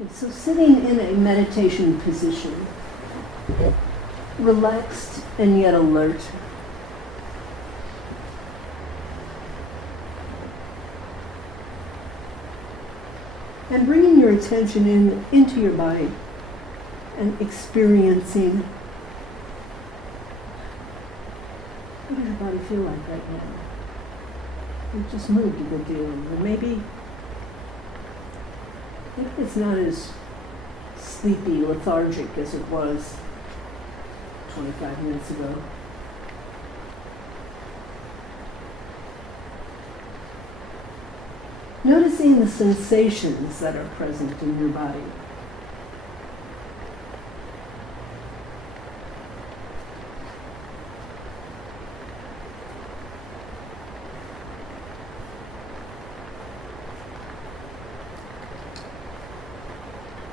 Okay, so sitting in a meditation position, relaxed and yet alert. And bringing your attention into your body and experiencing what does your body feel like right now? It just moved a good deal. Or maybe it's not as sleepy, lethargic as it was 25 minutes ago. Noticing the sensations that are present in your body.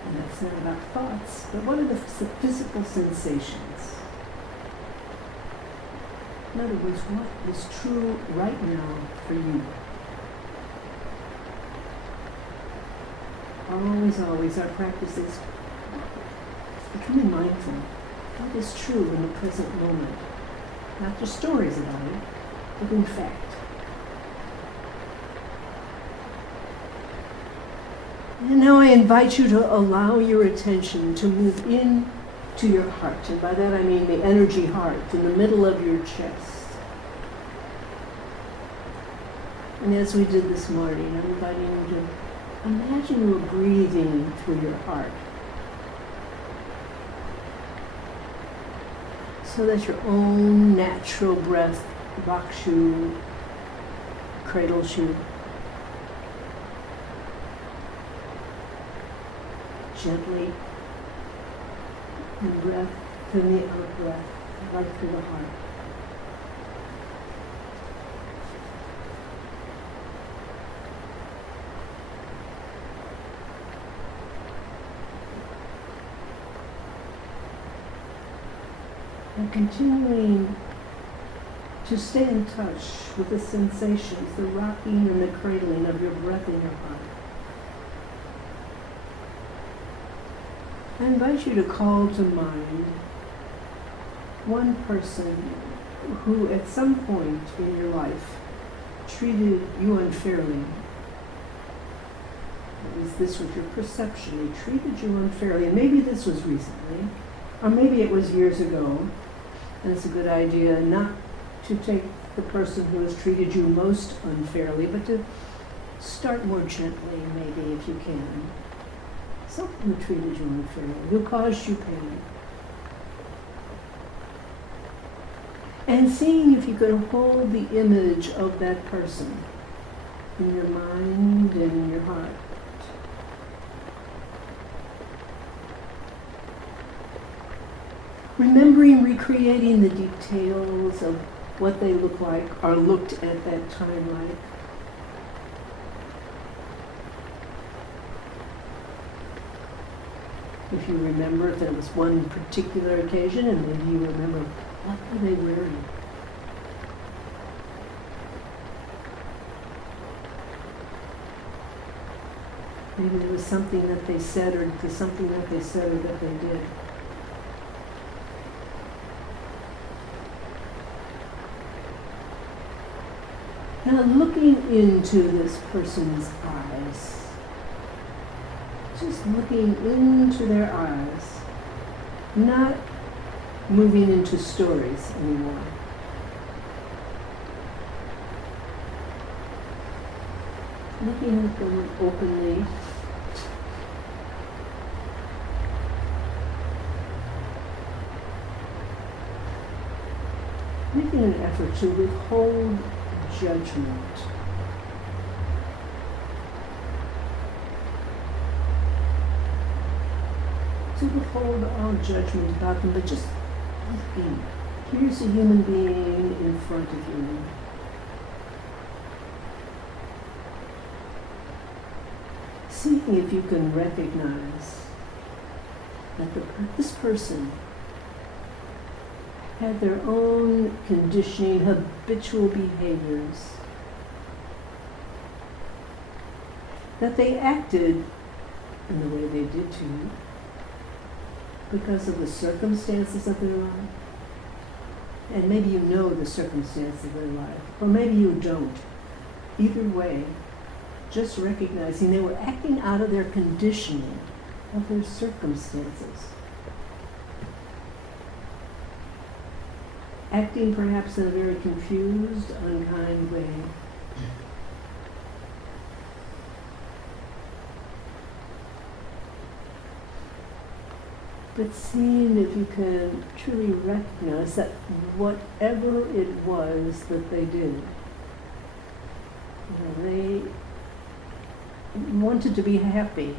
And that's not about thoughts, but what are the physical sensations? In other words, what is true right now for you? Always, our practice is becoming mindful. What is true in the present moment? Not just stories about it, but in fact. And now I invite you to allow your attention to move in to your heart. And by that I mean the energy heart in the middle of your chest. And as we did this morning, I'm inviting you to imagine you are breathing through your heart so that your own natural breath rocks you, cradles you gently, and breath and the out breath right through the heart. And continuing to stay in touch with the sensations, the rocking and the cradling of your breath in your heart. I invite you to call to mind one person who at some point in your life treated you unfairly. At least this was your perception. They treated you unfairly. And maybe this was recently, or maybe it was years ago. And it's a good idea not to take the person who has treated you most unfairly, but to start more gently, maybe, if you can. Someone who treated you unfairly, who caused you pain. And seeing if you could hold the image of that person in your mind and in your heart. Remembering, recreating the details of what they look like or looked at that time like. If you remember, if there was one particular occasion, and maybe you remember, what were they wearing? Maybe there was something that they said, or something that they said or that they did. Now looking into this person's eyes, just looking into their eyes, not moving into stories anymore. Looking at them openly, making an effort to withhold judgment. To withhold all judgment about them, but just looking. Here's a human being in front of you. Seeing if you can recognize that this person had their own conditioning, habitual behaviors, that they acted in the way they did to you because of the circumstances of their life. And maybe you know the circumstances of their life, or maybe you don't. Either way, just recognizing they were acting out of their conditioning, of their circumstances. Acting perhaps in a very confused, unkind way. But seeing if you can truly recognize that whatever it was that they did, they wanted to be happy.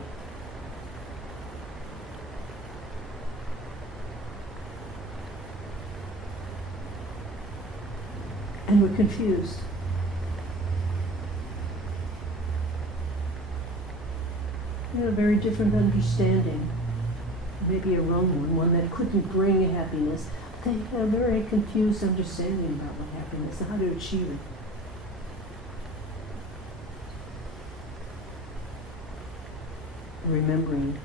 And were confused. They had a very different understanding. Maybe a wrong one that couldn't bring happiness. They had a very confused understanding about what happiness and how to achieve it. Remembering.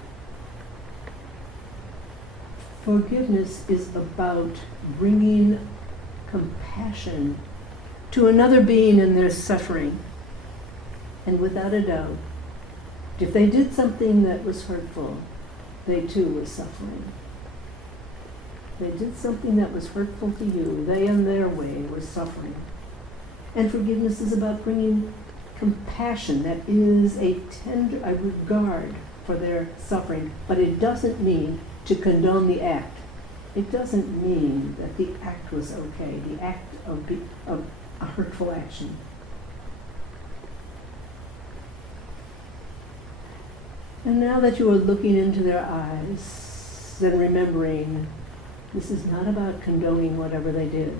Forgiveness is about bringing compassion to another being in their suffering. And without a doubt, if they did something that was hurtful, they too were suffering. They did something that was hurtful to you. They, in their way, were suffering. And forgiveness is about bringing compassion, that is a regard for their suffering. But it doesn't mean to condone the act. It doesn't mean that the act was okay, the act of a hurtful action. And now that you are looking into their eyes and remembering, this is not about condoning whatever they did,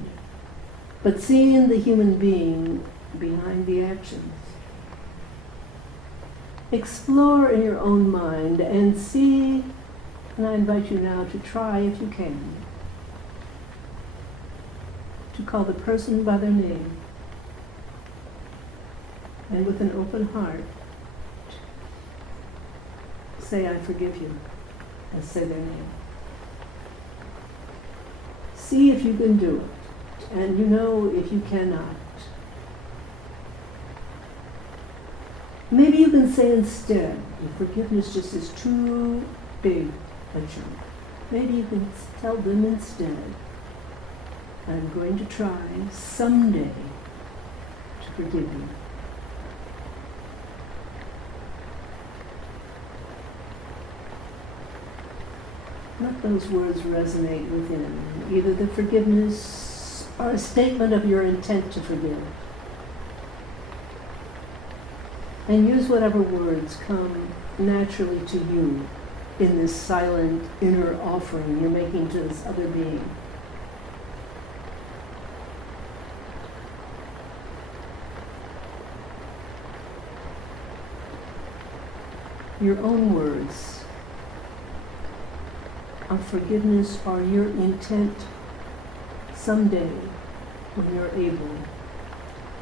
but seeing the human being behind the actions. Explore in your own mind and see, and I invite you now to try, if you can, to call the person by their name, and with an open heart, say, I forgive you, and say their name. See if you can do it, and you know if you cannot. Maybe you can say instead, if forgiveness just is too big a jump, maybe you can tell them instead, I'm going to try someday to forgive you. Let those words resonate within. Either the forgiveness or a statement of your intent to forgive. And use whatever words come naturally to you in this silent inner offering you're making to this other being. Your own words of forgiveness are your intent someday when you're able.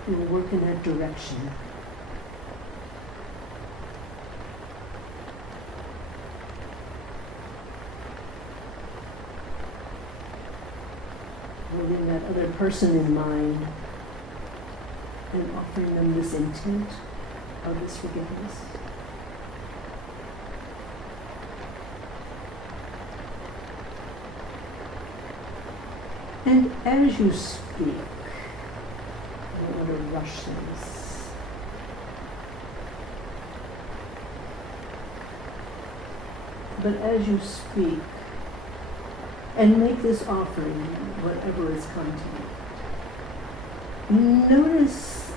You'll work in that direction. Holding that other person in mind and offering them this intent of this forgiveness. And as you speak, I don't want to rush things. But as you speak, and make this offering, whatever has come to you, notice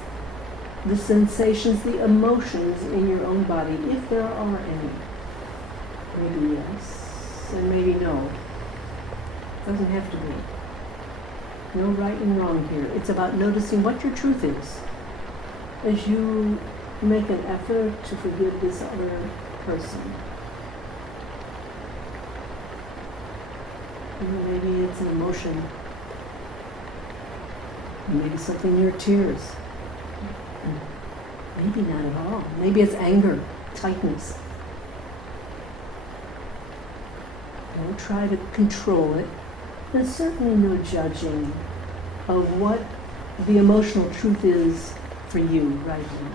the sensations, the emotions in your own body, if there are any. Maybe yes, and maybe no. Doesn't have to be. No right and wrong here. It's about noticing what your truth is as you make an effort to forgive this other person. Maybe it's an emotion. Maybe something near tears. Maybe not at all. Maybe it's anger, tightness. Don't try to control it. And certainly no judging of what the emotional truth is for you right now.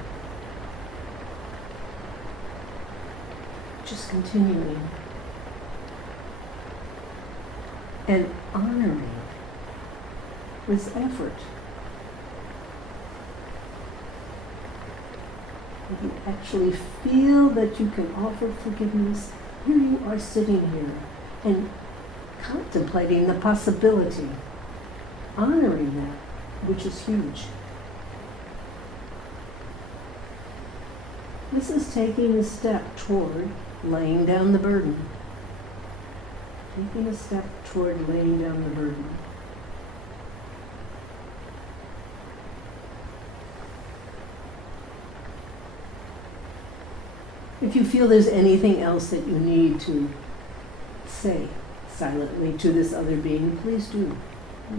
Just continuing and honoring this effort. If you actually feel that you can offer forgiveness, here you are sitting here and contemplating the possibility, honoring that, which is huge. This is taking a step toward laying down the burden. Taking a step toward laying down the burden. If you feel there's anything else that you need to say silently to this other being, please do.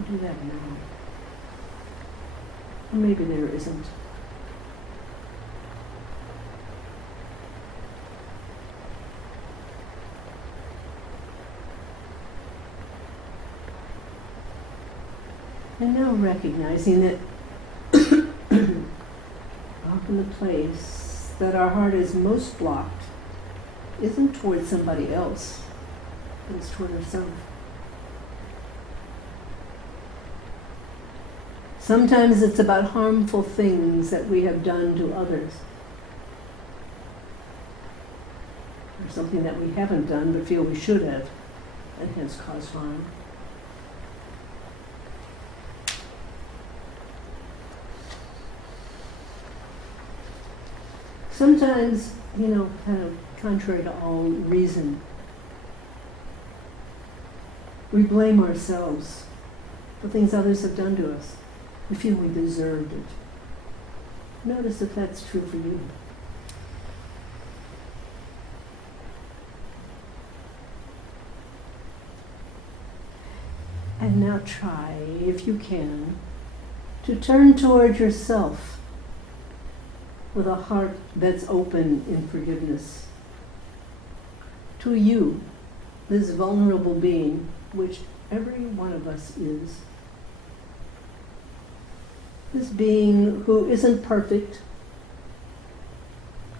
Do that now. Or maybe there isn't. And now recognizing that often the place that our heart is most blocked isn't towards somebody else, but it's toward ourselves. Sometimes it's about harmful things that we have done to others, or something that we haven't done but feel we should have, and has caused harm. Sometimes, kind of contrary to all reason, we blame ourselves for things others have done to us. We feel we deserved it. Notice if that's true for you. And now try, if you can, to turn toward yourself with a heart that's open in forgiveness. To you, this vulnerable being, which every one of us is. This being who isn't perfect,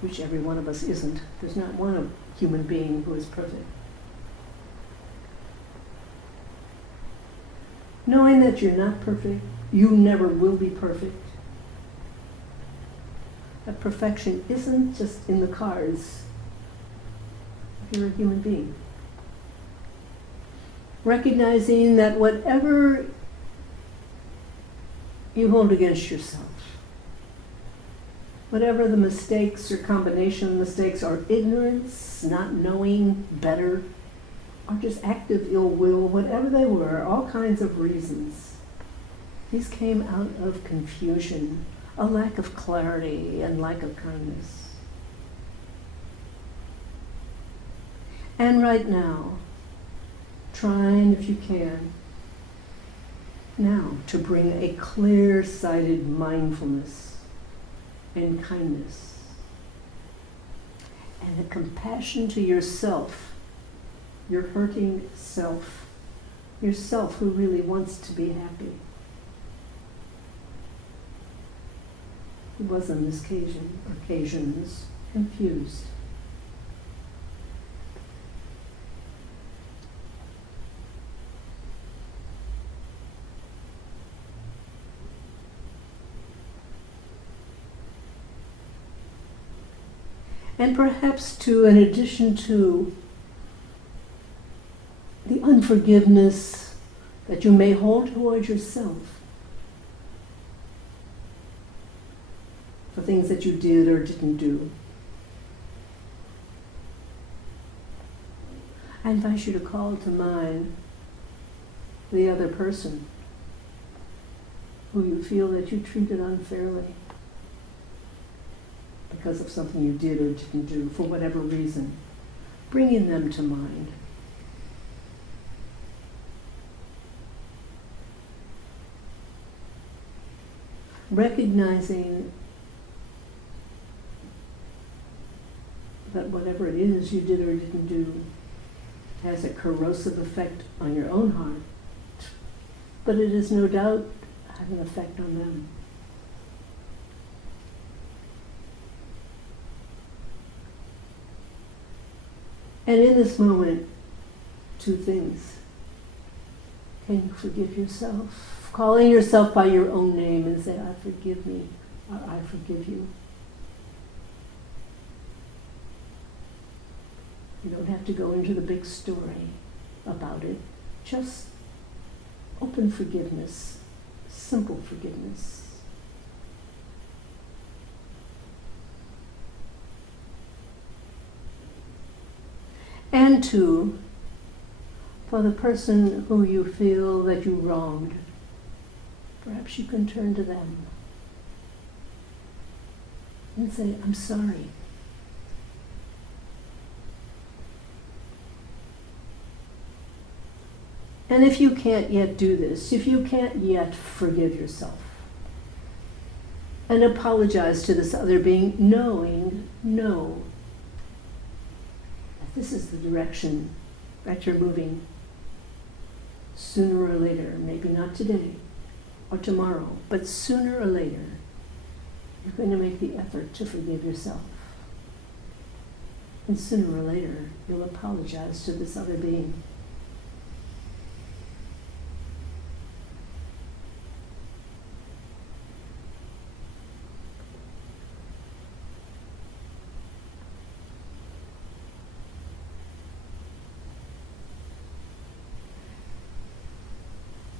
which every one of us isn't. There's not one human being who is perfect. Knowing that you're not perfect, you never will be perfect. That perfection isn't just in the cards. You're a human being. Recognizing that whatever you hold against yourself, whatever the mistakes or combination of mistakes are ignorance, not knowing better, or just active ill will, whatever they were, all kinds of reasons, these came out of confusion, a lack of clarity and lack of kindness. And right now, trying, if you can, now to bring a clear-sighted mindfulness and kindness and a compassion to yourself, your hurting self, yourself who really wants to be happy. He was on this occasions confused. And perhaps too, in addition to the unforgiveness that you may hold towards yourself for things that you did or didn't do, I invite you to call to mind the other person who you feel that you treated unfairly because of something you did or didn't do, for whatever reason, bringing them to mind. Recognizing that whatever it is you did or didn't do has a corrosive effect on your own heart, but it is no doubt have an effect on them. And in this moment, two things. Can you forgive yourself? Calling yourself by your own name and say, I forgive me, or I forgive you. You don't have to go into the big story about it. Just open forgiveness, simple forgiveness. And two, for the person who you feel that you wronged, perhaps you can turn to them and say, I'm sorry. And if you can't yet do this, if you can't yet forgive yourself and apologize to this other being, knowing, know that this is the direction that you're moving, sooner or later, maybe not today or tomorrow, but sooner or later, you're going to make the effort to forgive yourself. And sooner or later, you'll apologize to this other being.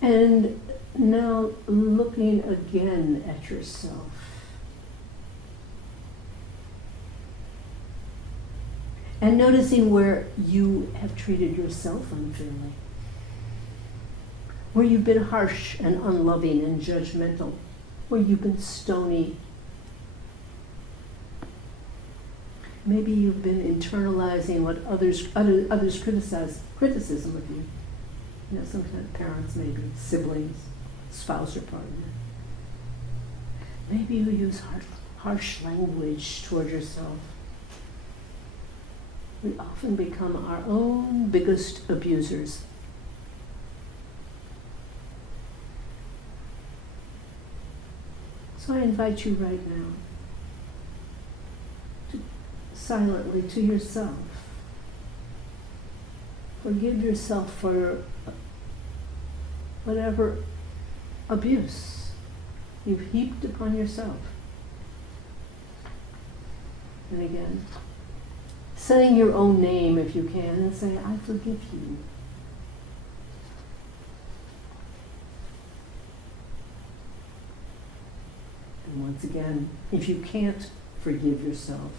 And now looking again at yourself. And noticing where you have treated yourself unfairly. Where you've been harsh and unloving and judgmental. Where you've been stony. Maybe you've been internalizing what others criticism of you. You know, sometimes parents, maybe siblings, spouse or partner. Maybe you use harsh language toward yourself. We often become our own biggest abusers. So I invite you right now to silently to yourself. Forgive yourself for whatever abuse you've heaped upon yourself. And again, saying your own name if you can and say, I forgive you. And once again, if you can't forgive yourself,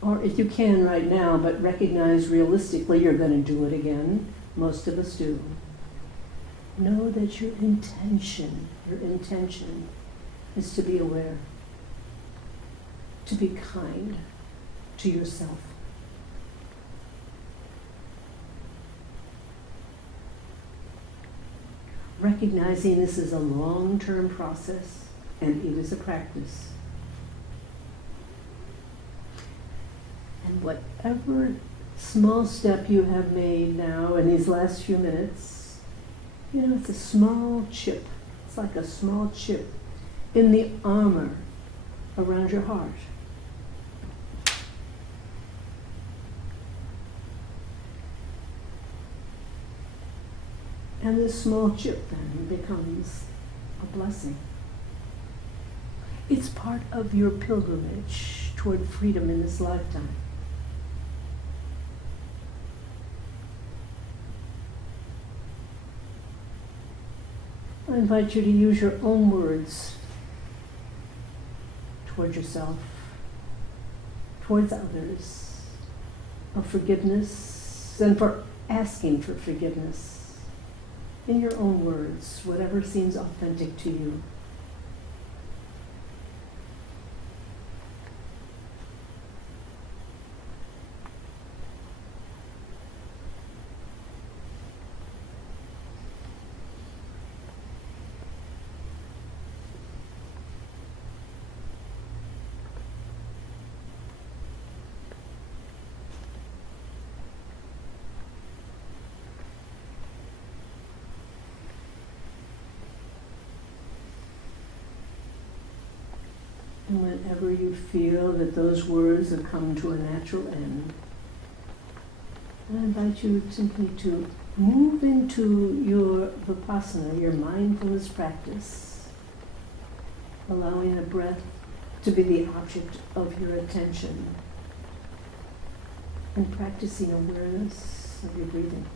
or if you can right now, but recognize realistically you're going to do it again, most of us do. Know that your intention is to be aware, to be kind to yourself. Recognizing this is a long-term process and it is a practice. And whatever small step you have made now in these last few minutes, you know, it's a small chip. It's like a small chip in the armor around your heart. And this small chip then becomes a blessing. It's part of your pilgrimage toward freedom in this lifetime. I invite you to use your own words toward yourself, towards others, of forgiveness, and for asking for forgiveness in your own words, whatever seems authentic to you. And whenever you feel that those words have come to a natural end, I invite you simply to move into your vipassana, your mindfulness practice, allowing the breath to be the object of your attention and practicing awareness of your breathing.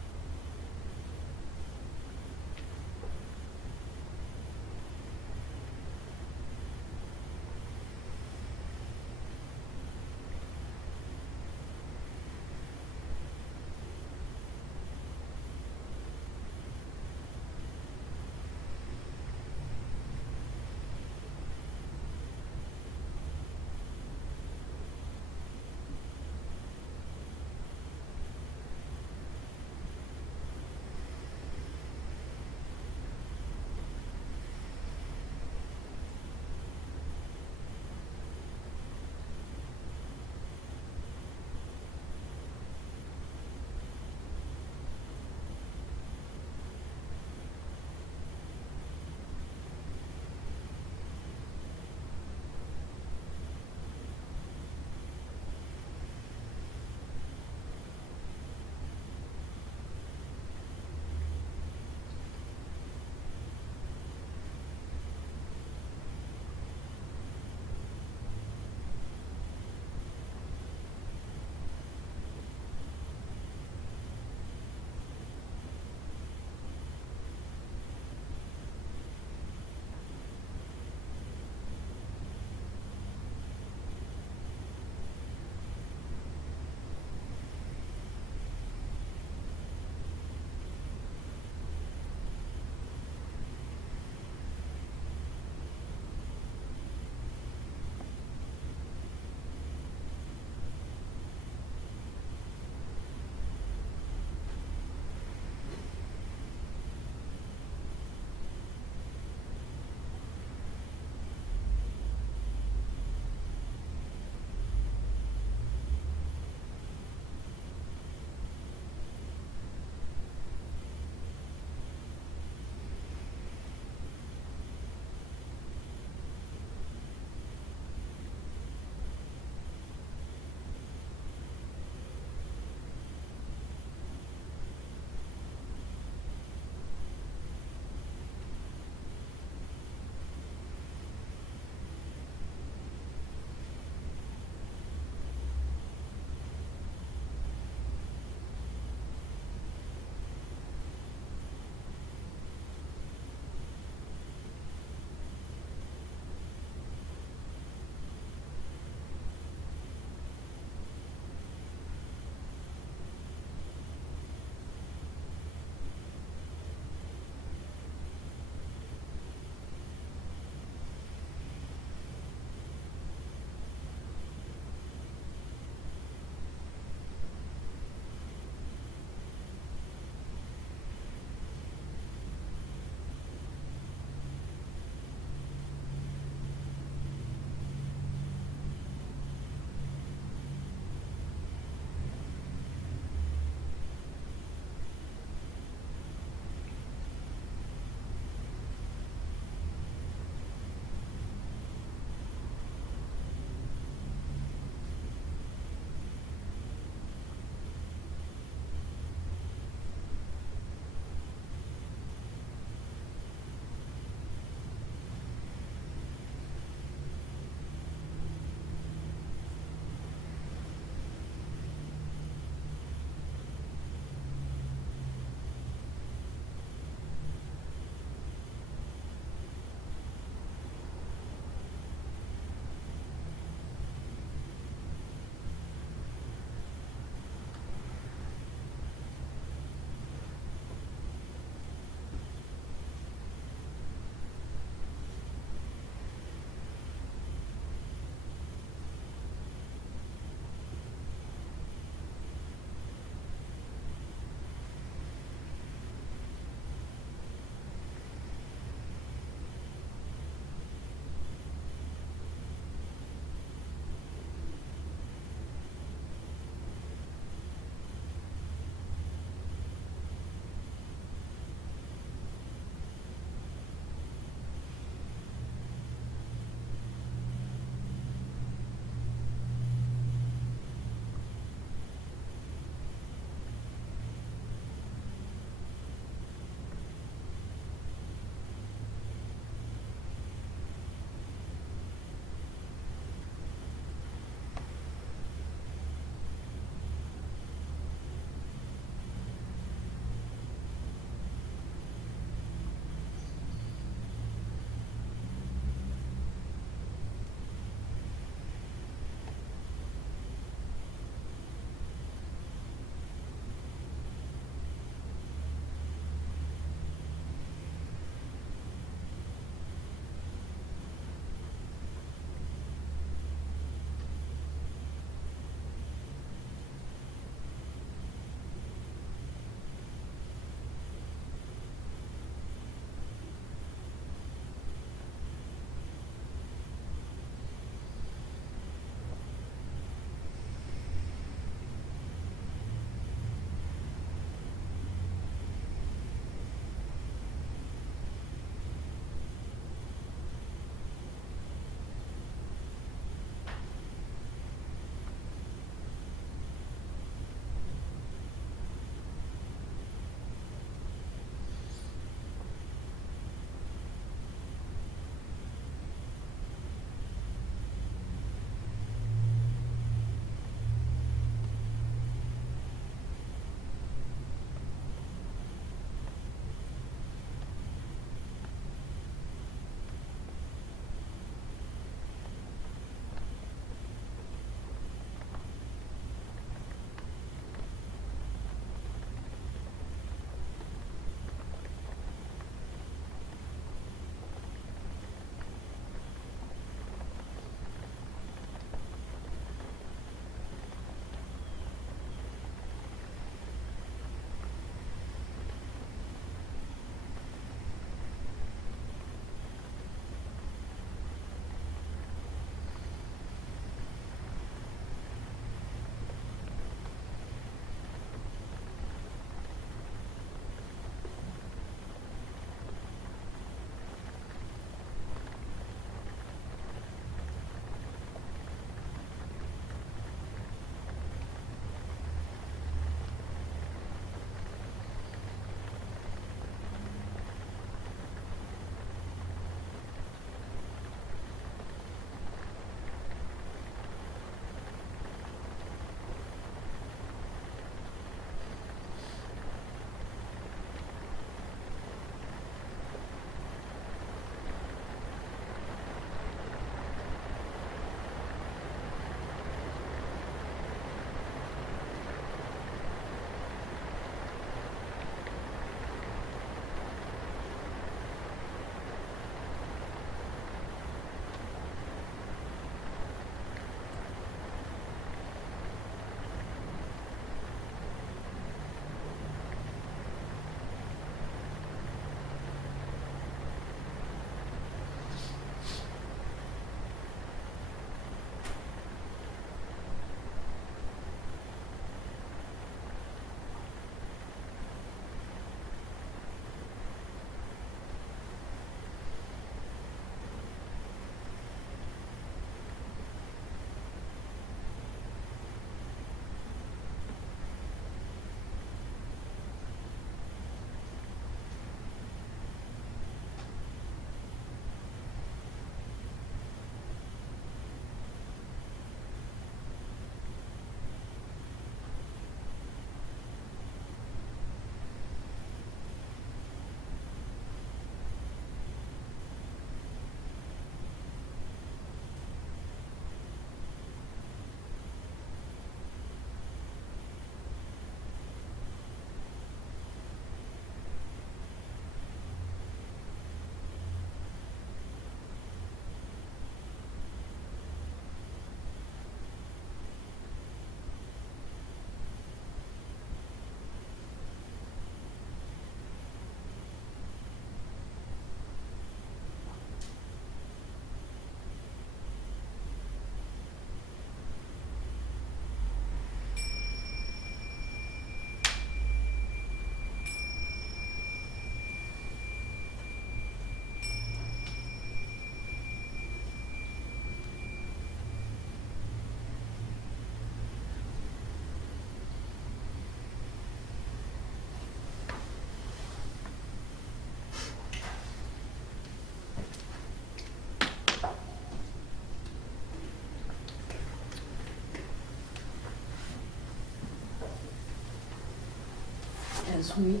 as we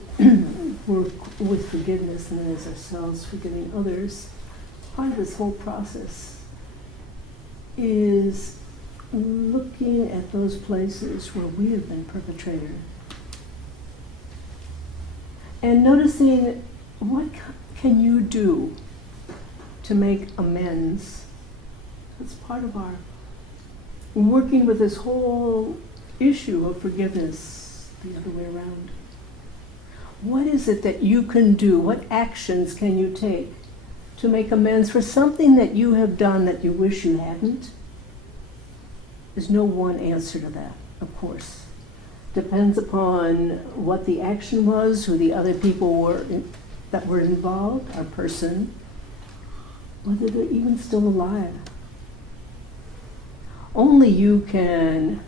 work with forgiveness and then as ourselves forgiving others, part of this whole process is looking at those places where we have been perpetrator and noticing what can you do to make amends. It's part of our working with this whole issue of forgiveness the other way around. What is it that you can do? What actions can you take to make amends for something that you have done that you wish you hadn't? There's no one answer to that, of course. Depends upon what the action was, who the other people were that were involved, our person, whether they're even still alive. Only you can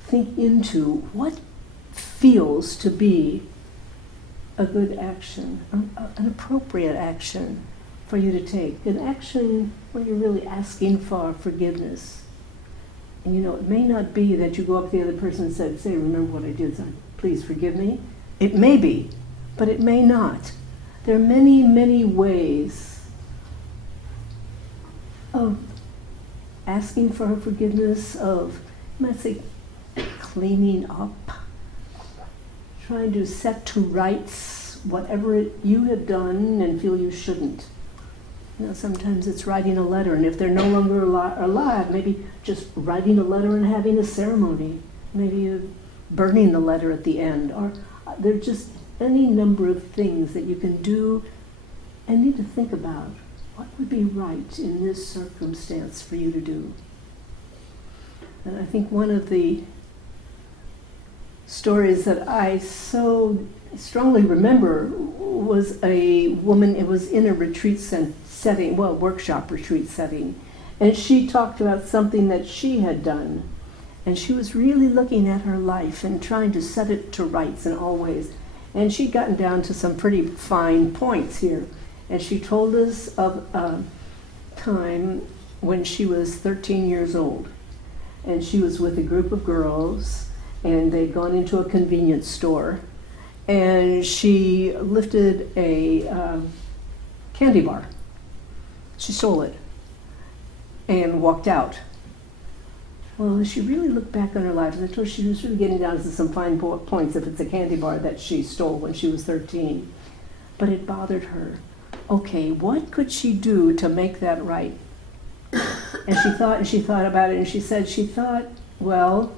think into what feels to be a good action, an appropriate action for you to take, an action where you're really asking for forgiveness. And it may not be that you go up to the other person and say, remember what I did, son, please forgive me. It may be, but it may not. There are many, many ways of asking for forgiveness, of, you might say, cleaning up, trying to set to rights whatever you have done and feel you shouldn't. Sometimes it's writing a letter, and if they're no longer alive, maybe just writing a letter and having a ceremony, maybe burning the letter at the end, or there are just any number of things that you can do and need to think about. What would be right in this circumstance for you to do? And I think one of the stories that I so strongly remember was a woman, it was in a retreat setting, workshop retreat setting, and she talked about something that she had done, and she was really looking at her life and trying to set it to rights in all ways. And she'd gotten down to some pretty fine points here. And she told us of a time when she was 13 years old. And she was with a group of girls, and they'd gone into a convenience store. And she lifted a candy bar. She stole it and walked out. Well, as she really looked back on her life, I told her she was really getting down to some fine points if it's a candy bar that she stole when she was 13. But it bothered her. Okay, what could she do to make that right? And she thought about it, and she said she thought, well,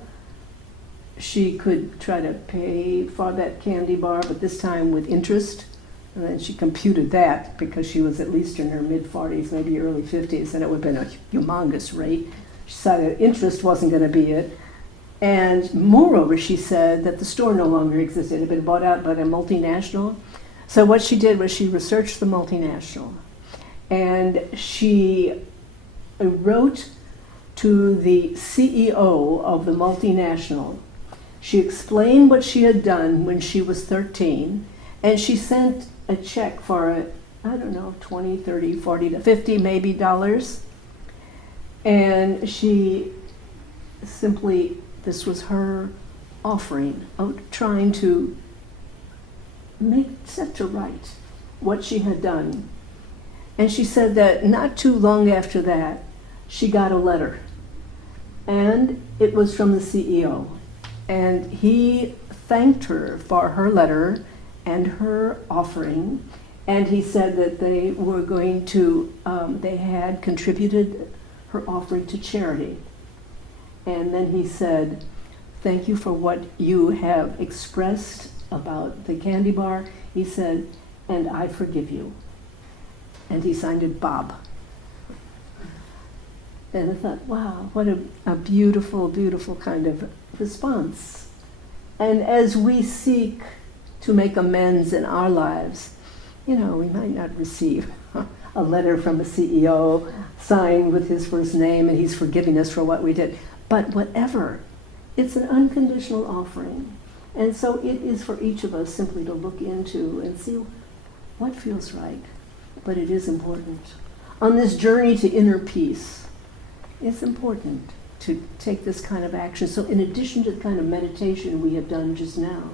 she could try to pay for that candy bar, but this time with interest. And then she computed that because she was at least in her mid-40s, maybe early 50s, and it would have been a humongous rate. She decided interest wasn't going to be it. And moreover, she said that the store no longer existed. It had been bought out by a multinational. So what she did was she researched the multinational. And she wrote to the CEO of the multinational. She explained what she had done when she was 13. And she sent a check for, I don't know, 20, 30, 40 to 50 maybe dollars. And she simply, this was her offering of trying to set to right what she had done. And she said that not too long after that, she got a letter. And it was from the CEO. And he thanked her for her letter and her offering. And he said that they were going to, they had contributed her offering to charity. And then he said, thank you for what you have expressed about the candy bar. He said, and I forgive you. And he signed it Bob. And I thought, wow, what a beautiful, beautiful kind of response. And as we seek to make amends in our lives, we might not receive a letter from a CEO signed with his first name and he's forgiving us for what we did. But whatever, it's an unconditional offering. And so it is for each of us simply to look into and see what feels right. But it is important. On this journey to inner peace, it's important to take this kind of action. So in addition to the kind of meditation we have done just now,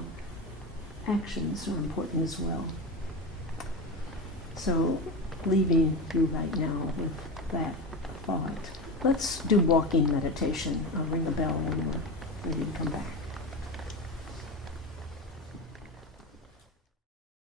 actions are important as well. So leaving you right now with that thought. Let's do walking meditation. I'll ring a bell when we're ready to come back.